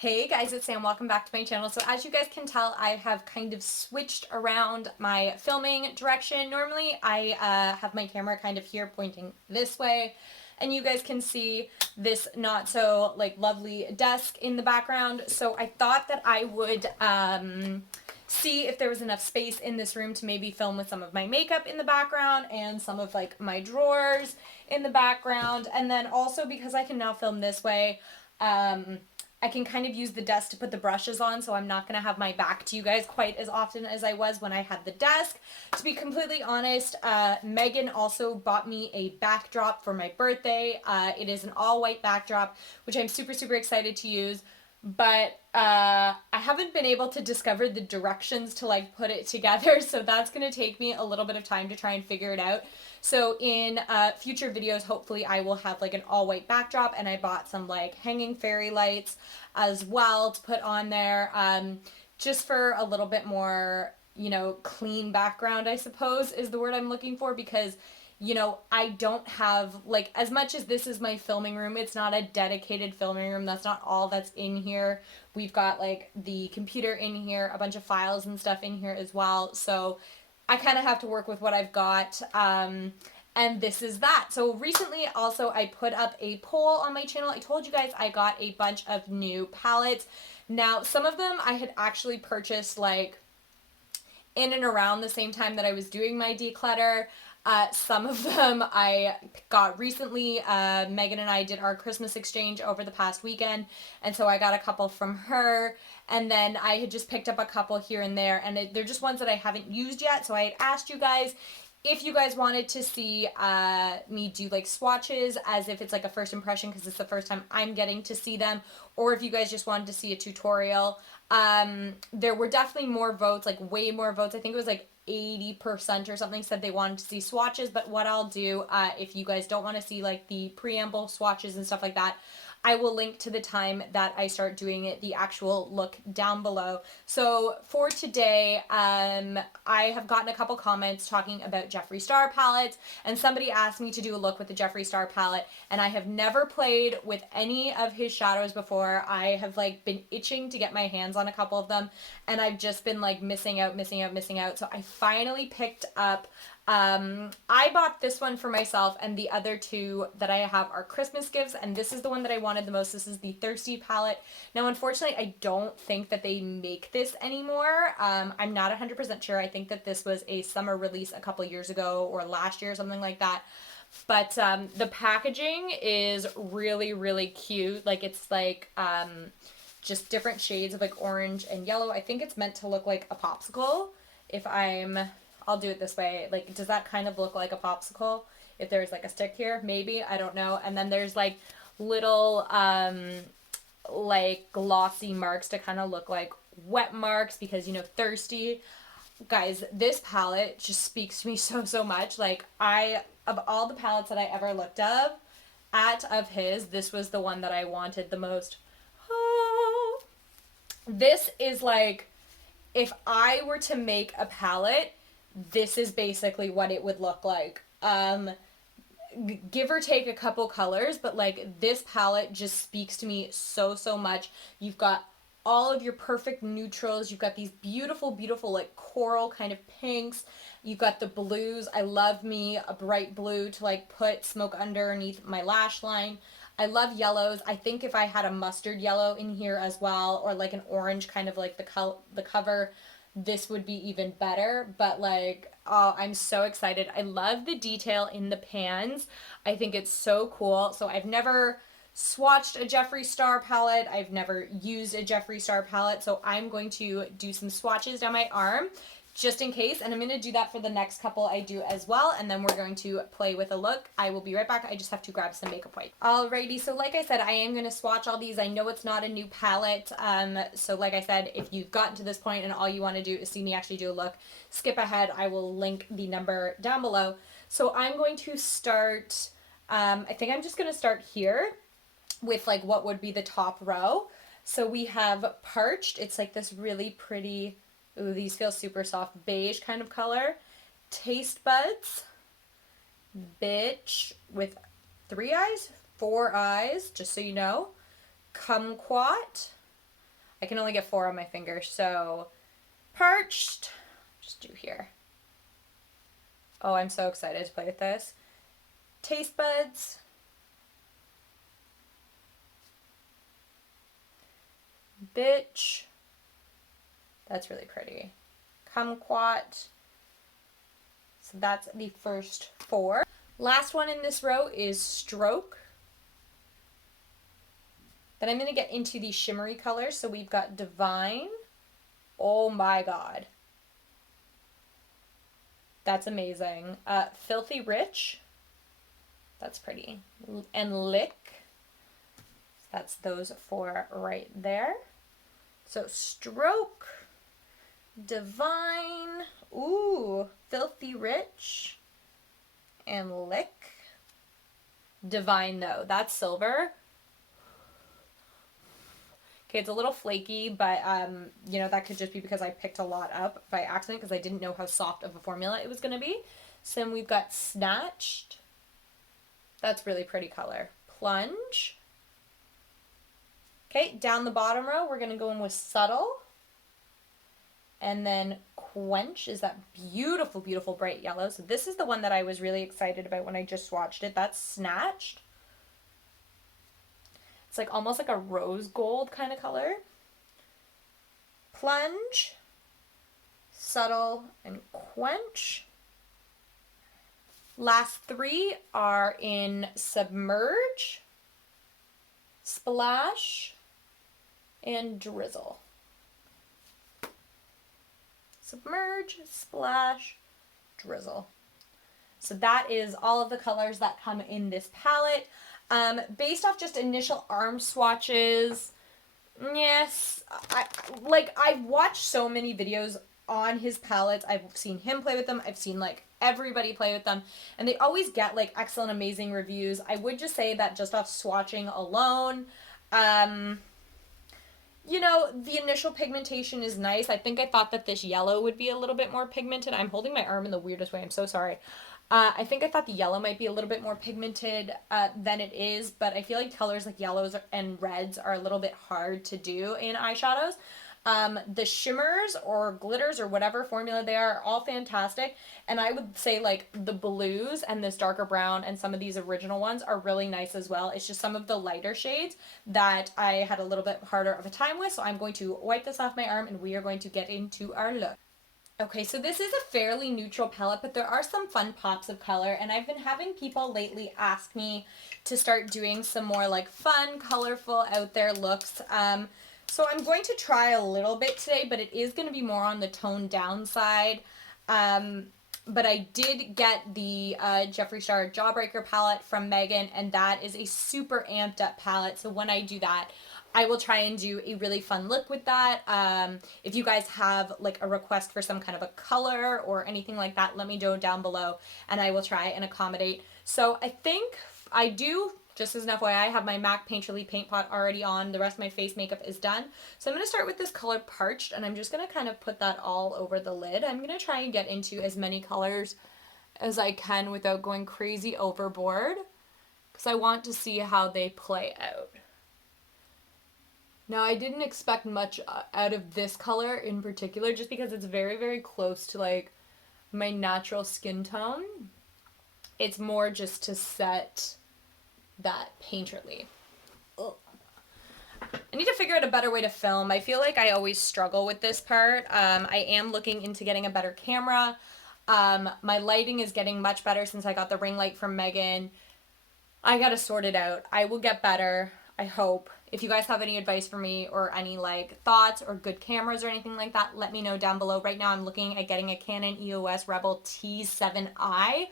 Hey guys, it's Sam. Welcome back to my channel. So as you guys can tell, I have kind of switched around my filming direction. Normally I have my camera kind of here pointing this way, and you guys can see this not so lovely desk in the background. So I thought that I would see if there was enough space in this room to maybe film with some of my makeup in the background and some of my drawers in the background. And then also because I can now film this way, I can kind of use the desk to put the brushes on, so I'm not going to have my back to you guys quite as often as I was when I had the desk. To be completely honest, Megan also bought me a backdrop for my birthday. It is an all-white backdrop, which I'm super, super excited to use. But I haven't been able to discover the directions to put it together, so that's going to take me a little bit of time to try and figure it out. So in future videos, hopefully I will have an all-white backdrop, and I bought some hanging fairy lights as well to put on there, just for a little bit more, clean background, I suppose is the word I'm looking for, because I don't have, as much as this is my filming room, it's not a dedicated filming room. That's not all that's in here. We've got, the computer in here, a bunch of files and stuff in here as well. So I kind of have to work with what I've got. And this is that. So recently also I put up a poll on my channel. I told you guys I got a bunch of new palettes. Now, some of them I had actually purchased, in and around the same time that I was doing my declutter. Some of them I got recently. Megan and I did our Christmas exchange over the past weekend, and so I got a couple from her, and then I had just picked up a couple here and there, and they're just ones that I haven't used yet. So I had asked you guys if you guys wanted to see me do swatches as if it's a first impression, because it's the first time I'm getting to see them, or if you guys just wanted to see a tutorial. There were definitely more votes, way more votes. I think it was 80% or something said they wanted to see swatches. But what I'll do, if you guys don't want to see the preamble swatches and stuff like that, I will link to the time that I start doing it, the actual look, down below. So for today, I have gotten a couple comments talking about Jeffree Star palettes, and somebody asked me to do a look with the Jeffree Star palette, and I have never played with any of his shadows before. I have been itching to get my hands on a couple of them, and I've just been missing out. So I finally picked up, I bought this one for myself, and the other two that I have are Christmas gifts, and this is the one that I wanted the most. This is the Thirsty palette. Now, unfortunately, I don't think that they make this anymore. I'm not 100% sure. I think that this was a summer release a couple years ago, or last year, or something like that. But the packaging is really, really cute. It's just different shades of orange and yellow. I think it's meant to look like a popsicle. I'll do it this way. Does that kind of look like a popsicle? If there's a stick here, maybe, I don't know. And then there's little glossy marks to kind of look like wet marks, because thirsty. Guys, this palette just speaks to me so much. Of all the palettes that I ever looked at of his, this was the one that I wanted the most. Oh. This is if I were to make a palette, this is basically what it would look like. Give or take a couple colors, but this palette just speaks to me so much. You've got all of your perfect neutrals. You've got these beautiful coral kind of pinks. You've got the blues. I love me a bright blue to put smoke underneath my lash line. I love yellows. I think if I had a mustard yellow in here as well, or an orange, kind of the cover, this would be even better. But oh, I'm so excited. I love the detail in the pans. I think it's so cool. So I've never swatched a Jeffree Star palette. I've never used a Jeffree Star palette. So I'm going to do some swatches down my arm, just in case, and I'm going to do that for the next couple I do as well, and then we're going to play with a look. I will be right back. I just have to grab some makeup wipe. Alrighty, so like I said, I am going to swatch all these. I know it's not a new palette, so like I said, if you've gotten to this point and all you want to do is see me actually do a look, skip ahead. I will link the number down below. So I'm going to start, I think I'm just going to start here with what would be the top row. So we have Parched. It's this really pretty, ooh, these feel super soft, beige kind of color. Taste Buds, Bitch with 3 eyes, 4 eyes, just so you know. Kumquat, I can only get 4 on my finger. So Parched, just do here. Oh, I'm so excited to play with this. Taste Buds. Bitch. That's really pretty. Kumquat. So that's the first 4. Last one in this row is Stroke. Then I'm going to get into the shimmery colors. So we've got Divine. Oh my god. That's amazing. Filthy Rich. That's pretty. And Lick. That's those 4 right there. So Stroke, Divine, ooh, Filthy Rich, and Lick. Divine though, that's silver. Okay, it's a little flaky, but you know, that could just be because I picked a lot up by accident because I didn't know how soft of a formula it was going to be. So then we've got Snatched. That's really pretty color. Plunge. Okay, down the bottom row, we're going to go in with Subtle. And then Quench is that beautiful, beautiful bright yellow. So this is the one that I was really excited about when I just swatched it. That's Snatched. It's like almost like a rose gold kind of color. Plunge, Subtle, and Quench. Last 3 are in Submerge, Splash, and Drizzle. Submerge, Splash, Drizzle. So that is all of the colors that come in this palette. Based off just initial arm swatches, yes, I've watched so many videos on his palettes. I've seen him play with them. I've seen like everybody play with them, and they always get like excellent, amazing reviews. I would just say that just off swatching alone, you know, the initial pigmentation is nice. I think I thought that this yellow would be a little bit more pigmented. I'm holding my arm in the weirdest way. I'm so sorry. I think I thought the yellow might be a little bit more pigmented than it is, but I feel like colors like yellows and reds are a little bit hard to do in eyeshadows. The shimmers or glitters or whatever formula they are all fantastic, and I would say like the blues and this darker brown and some of these original ones are really nice as well. It's just some of the lighter shades that I had a little bit harder of a time with, so I'm going to wipe this off my arm and we are going to get into our look. Okay, so this is a fairly neutral palette, but there are some fun pops of color, and I've been having people lately ask me to start doing some more like fun, colorful, out there looks. So I'm going to try a little bit today, but it is going to be more on the toned down side. But I did get the Jeffree Star Jawbreaker palette from Megan, and that is a super amped up palette. So when I do that, I will try and do a really fun look with that. If you guys have like a request for some kind of a color or anything like that, let me know down below and I will try and accommodate. So I think I do, just as an FYI, I have my MAC Painterly paint pot already on. The rest of my face makeup is done. So I'm going to start with this color Parched, and I'm just going to kind of put that all over the lid. I'm going to try and get into as many colors as I can without going crazy overboard, because I want to see how they play out. Now, I didn't expect much out of this color in particular, just because it's very, very close to like my natural skin tone. It's more just to set that painterly. Ugh. I need to figure out a better way to film. I feel like I always struggle with this part. I am looking into getting a better camera. My lighting is getting much better since I got the ring light from Megan. I gotta sort it out. I will get better, I hope. If you guys have any advice for me or any like thoughts or good cameras or anything like that, let me know down below. Right now I'm looking at getting a Canon EOS Rebel T7i.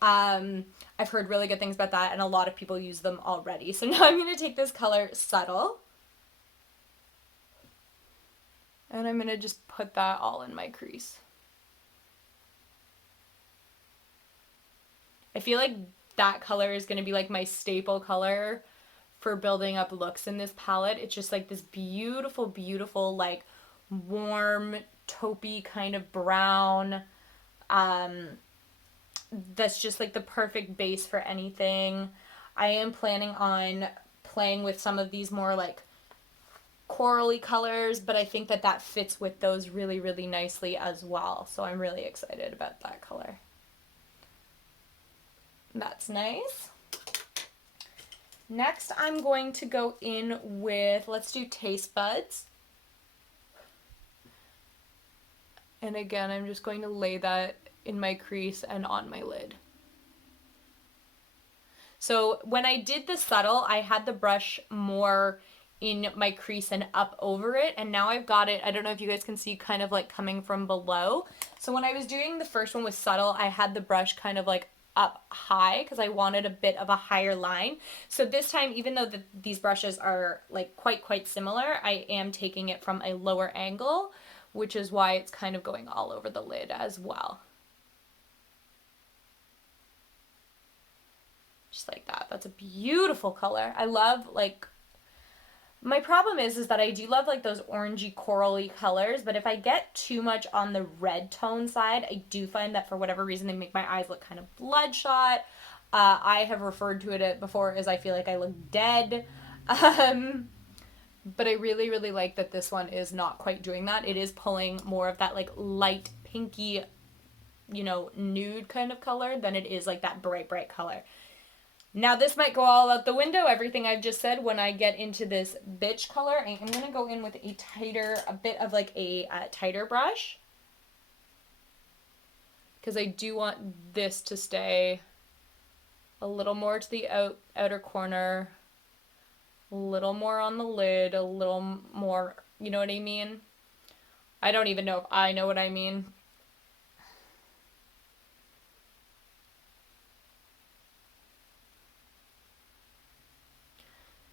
I've heard really good things about that, and a lot of people use them already. So now I'm going to take this color Subtle, and I'm going to just put that all in my crease. I feel like that color is going to be like my staple color for building up looks in this palette. It's just like this beautiful, beautiful, like warm, taupey kind of brown. That's just like the perfect base for anything. I am planning on playing with some of these more like corally colors, but I think that that fits with those really, really nicely as well. So I'm really excited about that color. That's nice. Next, I'm going to go in with, let's do Taste Buds. And again, I'm just going to lay that in my crease and on my lid. So when I did the subtle, I had the brush more in my crease and up over it, and now I've got it, I don't know if you guys can see, kind of like coming from below. So when I was doing the first one with subtle, I had the brush kind of like up high because I wanted a bit of a higher line. So this time, even though these brushes are like quite similar, I am taking it from a lower angle, which is why it's kind of going all over the lid as well. Just like that. That's a beautiful color. I love, like, my problem is that I do love like those orangey corally colors, but if I get too much on the red tone side, I do find that for whatever reason they make my eyes look kind of bloodshot. I have referred to it before as I feel like I look dead. But I really, really like that this one is not quite doing that. It is pulling more of that like light pinky, you know, nude kind of color than it is like that bright color. Now this might go all out the window, everything I've just said, when I get into this bitch color. I'm going to go in with a bit of like a tighter brush. Because I do want this to stay a little more to the outer corner, a little more on the lid, a little more, you know what I mean? I don't even know if I know what I mean.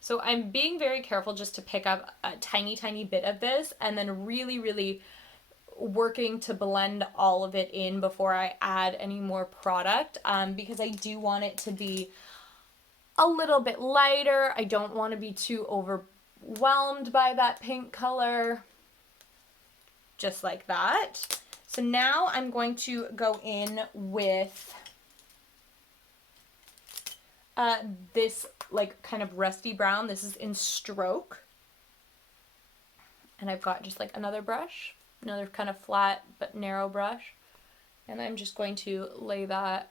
So I'm being very careful just to pick up a tiny bit of this and then really working to blend all of it in before I add any more product, because I do want it to be a little bit lighter. I don't want to be too overwhelmed by that pink color. Just like that. So now I'm going to go in with this like kind of rusty brown. This is in Stroke. And I've got just like another brush, another kind of flat but narrow brush. And I'm just going to lay that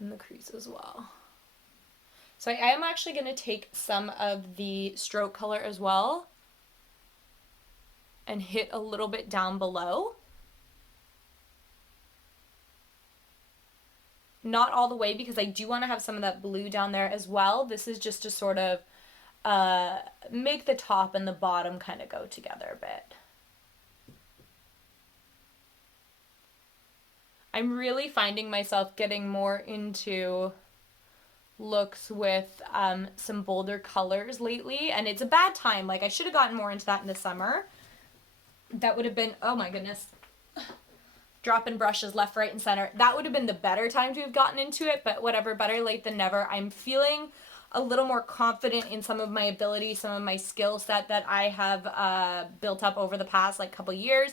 in the crease as well. So I am actually going to take some of the Stroke color as well and hit a little bit down below. Not all the way, because I do want to have some of that blue down there as well. This is just to sort of make the top and the bottom kind of go together a bit. I'm really finding myself getting more into looks with some bolder colors lately, and it's a bad time. Like, I should have gotten more into that in the summer. That would have been, oh my goodness, dropping brushes left, right, and center. That would have been the better time to have gotten into it, but whatever, better late than never. I'm feeling a little more confident in some of my abilities, some of my skill set that I have built up over the past like couple years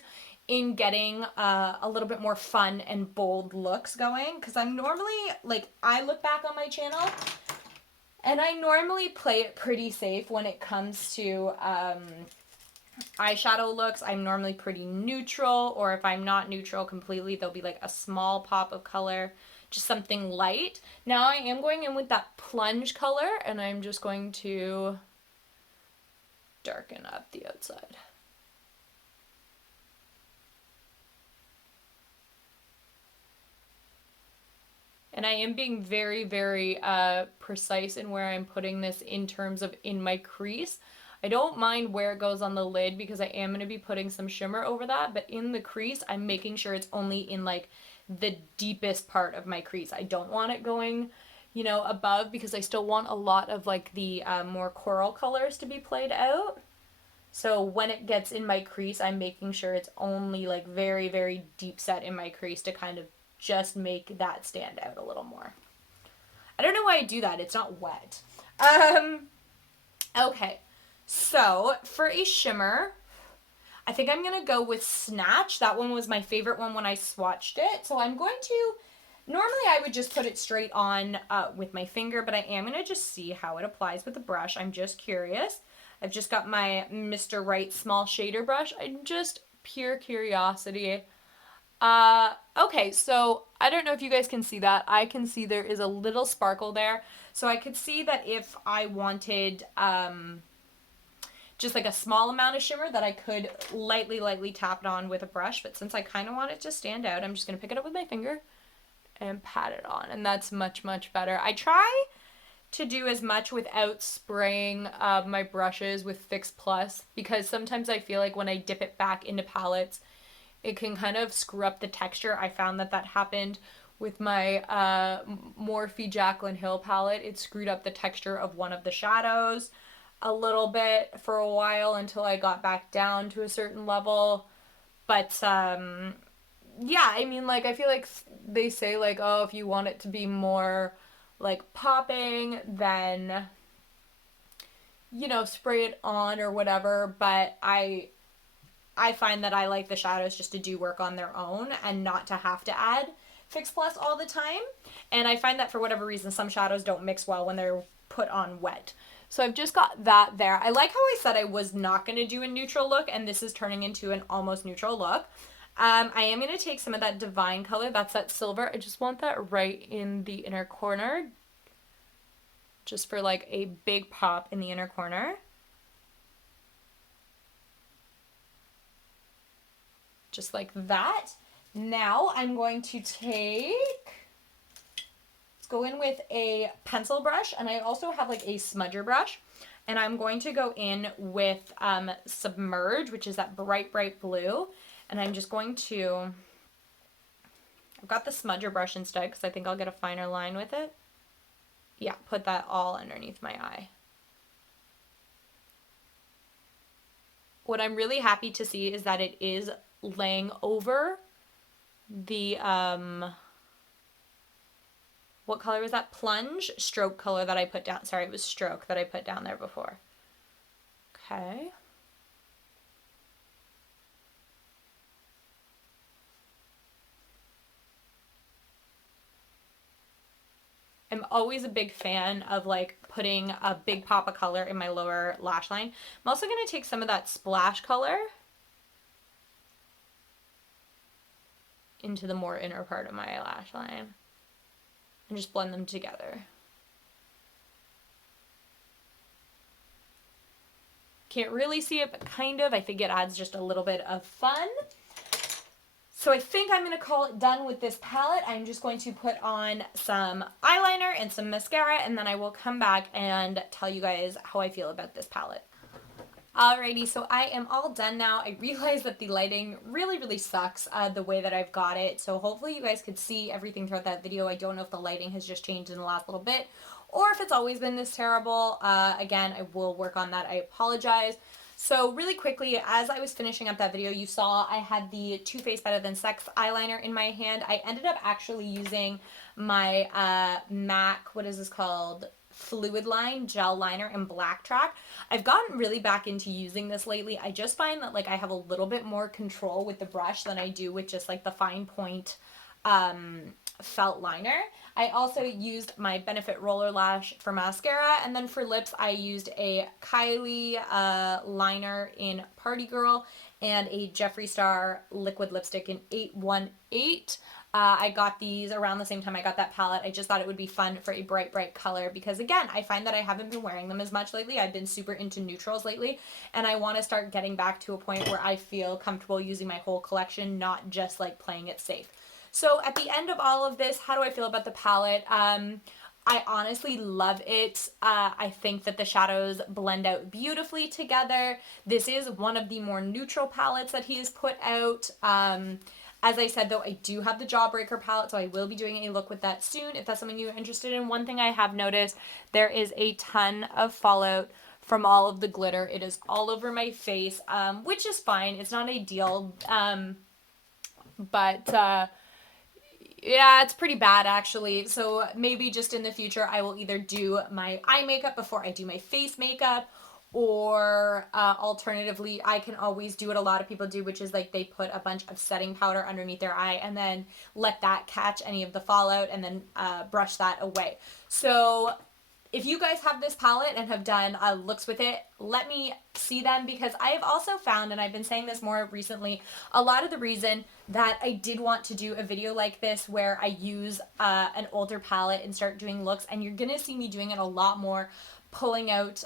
in getting a little bit more fun and bold looks going. Because I'm normally, like, I look back on my channel and I normally play it pretty safe when it comes to eyeshadow looks. I'm normally pretty neutral, or if I'm not neutral completely, there'll be like a small pop of color, just something light. Now I am going in with that plunge color, and I'm just going to darken up the outside. And I am being very precise in where I'm putting this in terms of in my crease. I don't mind where it goes on the lid because I am going to be putting some shimmer over that, but in the crease, I'm making sure it's only in like the deepest part of my crease. I don't want it going, you know, above, because I still want a lot of like the more coral colors to be played out. So when it gets in my crease, I'm making sure it's only like very deep set in my crease to kind of just make that stand out a little more. I don't know why I do that. It's not wet. Okay. So for a shimmer, I think I'm going to go with Snatch. That one was my favorite one when I swatched it. So I'm going to, normally I would just put it straight on with my finger, but I am going to just see how it applies with the brush. I'm just curious. I've just got my Mr. Right small shader brush. I'm just pure curiosity. Okay, so I don't know if you guys can see that. I can see there is a little sparkle there. So I could see that if I wanted, just like a small amount of shimmer, that I could lightly tap it on with a brush. But since I kind of want it to stand out, I'm just going to pick it up with my finger and pat it on. And that's much better. I try to do as much without spraying my brushes with Fix Plus, because sometimes I feel like when I dip it back into palettes, it can kind of screw up the texture. I found that happened with my Morphe Jaclyn Hill palette. It screwed up the texture of one of the shadows a little bit for a while until I got back down to a certain level. But yeah, I mean, like, I feel like they say, like, oh, if you want it to be more like popping, then, you know, spray it on or whatever. But I find that I like the shadows just to do work on their own and not to have to add Fix Plus all the time. And I find that for whatever reason, some shadows don't mix well when they're put on wet. So I've just got that there. I like how I said I was not going to do a neutral look, and this is turning into an almost neutral look. I am going to take some of that Divine color. That's that silver. I just want that right in the inner corner, just for like a big pop in the inner corner. Just like that. Now I'm going to go in with a pencil brush, and I also have like a smudger brush, and I'm going to go in with Submerge, which is that bright blue, and I'm just going to, I've got the smudger brush instead because I think I'll get a finer line with it. Yeah, put that all underneath my eye. What I'm really happy to see is that it is laying over the what color was that? Plunge stroke color that I put down. Sorry, it was stroke that I put down there before. Okay. I'm always a big fan of like putting a big pop of color in my lower lash line. I'm also going to take some of that splash color into the more inner part of my lash line and just blend them together. Can't really see it, but kind of. I think it adds just a little bit of fun. So I think I'm going to call it done with this palette. I'm just going to put on some eyeliner and some mascara, and then I will come back and tell you guys how I feel about this palette. Alrighty, so I am all done now. I realize that the lighting really sucks the way that I've got it. So hopefully you guys could see everything throughout that video. I don't know if the lighting has just changed in the last little bit or if it's always been this terrible. Again, I will work on that. I apologize. So really quickly, as I was finishing up that video, you saw I had the Too Faced Better Than Sex eyeliner in my hand. I ended up actually using my MAC, what is this called? Fluidline gel liner in Blacktrack. I've gotten really back into using this lately. I just find that like I have a little bit more control with the brush than I do with just like the fine point felt liner. I also used my Benefit Roller Lash for mascara, and then for lips I used a Kylie liner in Party Girl and a Jeffree Star liquid lipstick in 818. I got these around the same time I got that palette. I just thought it would be fun for a bright color because, again, I find that I haven't been wearing them as much lately. I've been super into neutrals lately, and I want to start getting back to a point where I feel comfortable using my whole collection, not just like playing it safe. So at the end of all of this, how do I feel about the palette? I honestly love it. I think that the shadows blend out beautifully together. This is one of the more neutral palettes that he has put out. As I said, though, I do have the Jawbreaker palette, so I will be doing a look with that soon if that's something you're interested in. One thing I have noticed, there is a ton of fallout from all of the glitter. It is all over my face, which is fine. It's not ideal, but yeah, it's pretty bad actually. So maybe just in the future, I will either do my eye makeup before I do my face makeup, or alternatively, I can always do what a lot of people do, which is like they put a bunch of setting powder underneath their eye and then let that catch any of the fallout and then brush that away. So if you guys have this palette and have done looks with it, let me see them, because I have also found, and I've been saying this more recently, a lot of the reason that I did want to do a video like this where I use an older palette and start doing looks, and you're gonna see me doing it a lot more, pulling out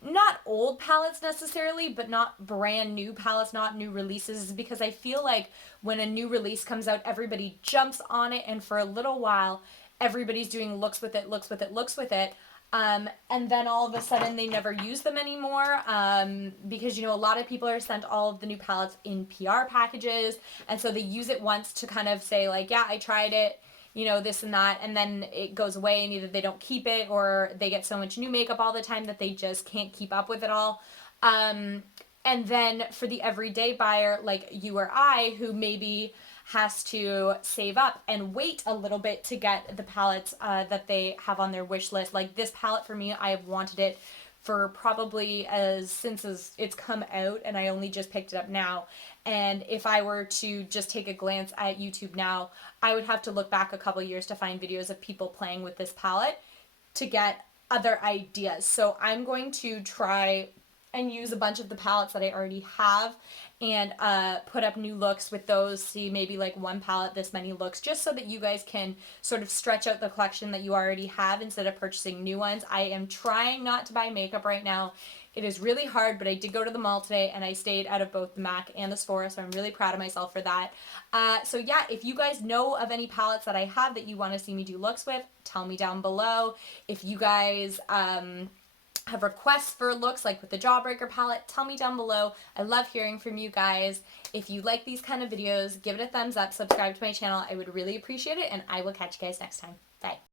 not old palettes necessarily, but not brand new palettes, not new releases, is because I feel like when a new release comes out, everybody jumps on it, and for a little while everybody's doing looks with it, looks with it, looks with it. And then all of a sudden they never use them anymore, because, you know, a lot of people are sent all of the new palettes in PR packages, and so they use it once to kind of say like, yeah, I tried it, you know, this and that, and then it goes away, and either they don't keep it or they get so much new makeup all the time that they just can't keep up with it all. And then for the everyday buyer like you or I, who maybe has to save up and wait a little bit to get the palettes that they have on their wish list. Like this palette for me, I have wanted it for probably since it's come out, and I only just picked it up now. And if I were to just take a glance at YouTube now, I would have to look back a couple years to find videos of people playing with this palette to get other ideas. So I'm going to try and use a bunch of the palettes that I already have and put up new looks with those. See, maybe like one palette, this many looks, just so that you guys can sort of stretch out the collection that you already have instead of purchasing new ones. I am trying not to buy makeup right now. It is really hard, but I did go to the mall today and I stayed out of both the MAC and the Sephora, so I'm really proud of myself for that. So yeah, if you guys know of any palettes that I have that you want to see me do looks with, tell me down below. If you guys have requests for looks like with the Jawbreaker palette, tell me down below. I love hearing from you guys. If you like these kind of videos, give it a thumbs up, subscribe to my channel. I would really appreciate it, and I will catch you guys next time. Bye.